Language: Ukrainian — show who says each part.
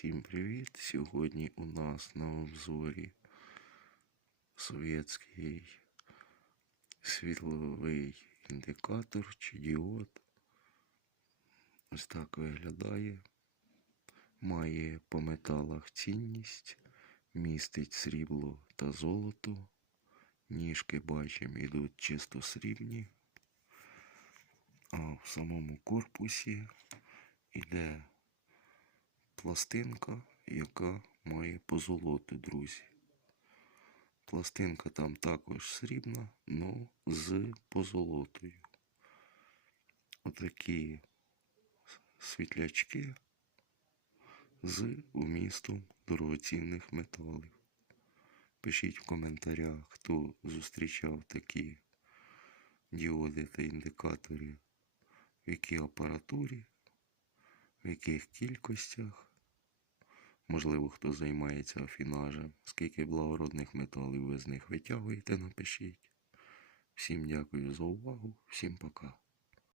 Speaker 1: Всім привіт! Сьогодні у нас на обзорі совєтський світловий індикатор чи діод. Ось так виглядає. Має по металах цінність, містить срібло та золото. Ніжки бачимо йдуть чисто срібні. А в самому корпусі йде пластинка, яка має позолоту, друзі. Пластинка там також срібна, але з позолотою. Отакі світлячки з вмістом дорогоцінних металів. Пишіть в коментарях, хто зустрічав такі діоди та індикатори, в якій апаратурі, в яких кількостях. Можливо, хто займається афінажем. Скільки благородних металів ви з них витягуєте, напишіть. Всім дякую за увагу, всім пока.